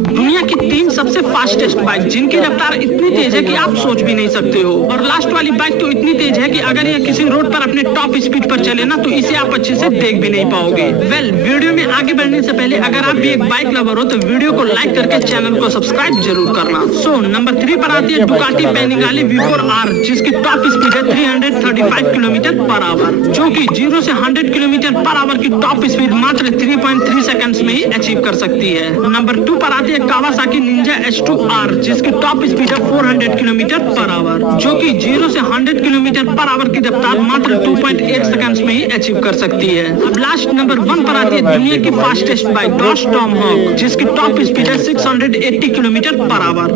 दुनिया की 3 सबसे फास्टेस्ट बाइक जिनकी रफ्तार इतनी तेज है कि आप सोच भी नहीं सकते हो। और लास्ट वाली बाइक तो इतनी तेज है कि अगर ये किसी रोड पर अपने टॉप स्पीड पर चले ना तो इसे आप अच्छे से देख भी नहीं पाओगे। वीडियो में आगे बढ़ने से पहले अगर आप भी एक बाइक लवर हो तो वीडियो को लाइक करके चैनल को सब्सक्राइब जरूर करना। नंबर 3 पर आती है डुकाटी पैनिगाली V4R जिसकी टॉप स्पीड है 335 किलोमीटर पर आवर, जो कि 0 से 100 किलोमीटर पर आवर की टॉप स्पीड मात्र 3.3 सेकंड्स में ही अचीव कर सकती है। नंबर 2 पर आती है कावासाकी निंजा H2R जिसकी टॉप स्पीड है 400 किलोमीटर पर आवर, जो कि 0 से 100 किलोमीटर पर आवर की रफ्तार मात्र 2.8 सेकंड्स में ही अचीव कर सकती है। अब लास्ट नंबर 1 पर आती है दुनिया की फास्टेस्ट बाइक डॉज टॉमहॉक जिसकी टॉप स्पीड है 680 किलोमीटर पर आवर।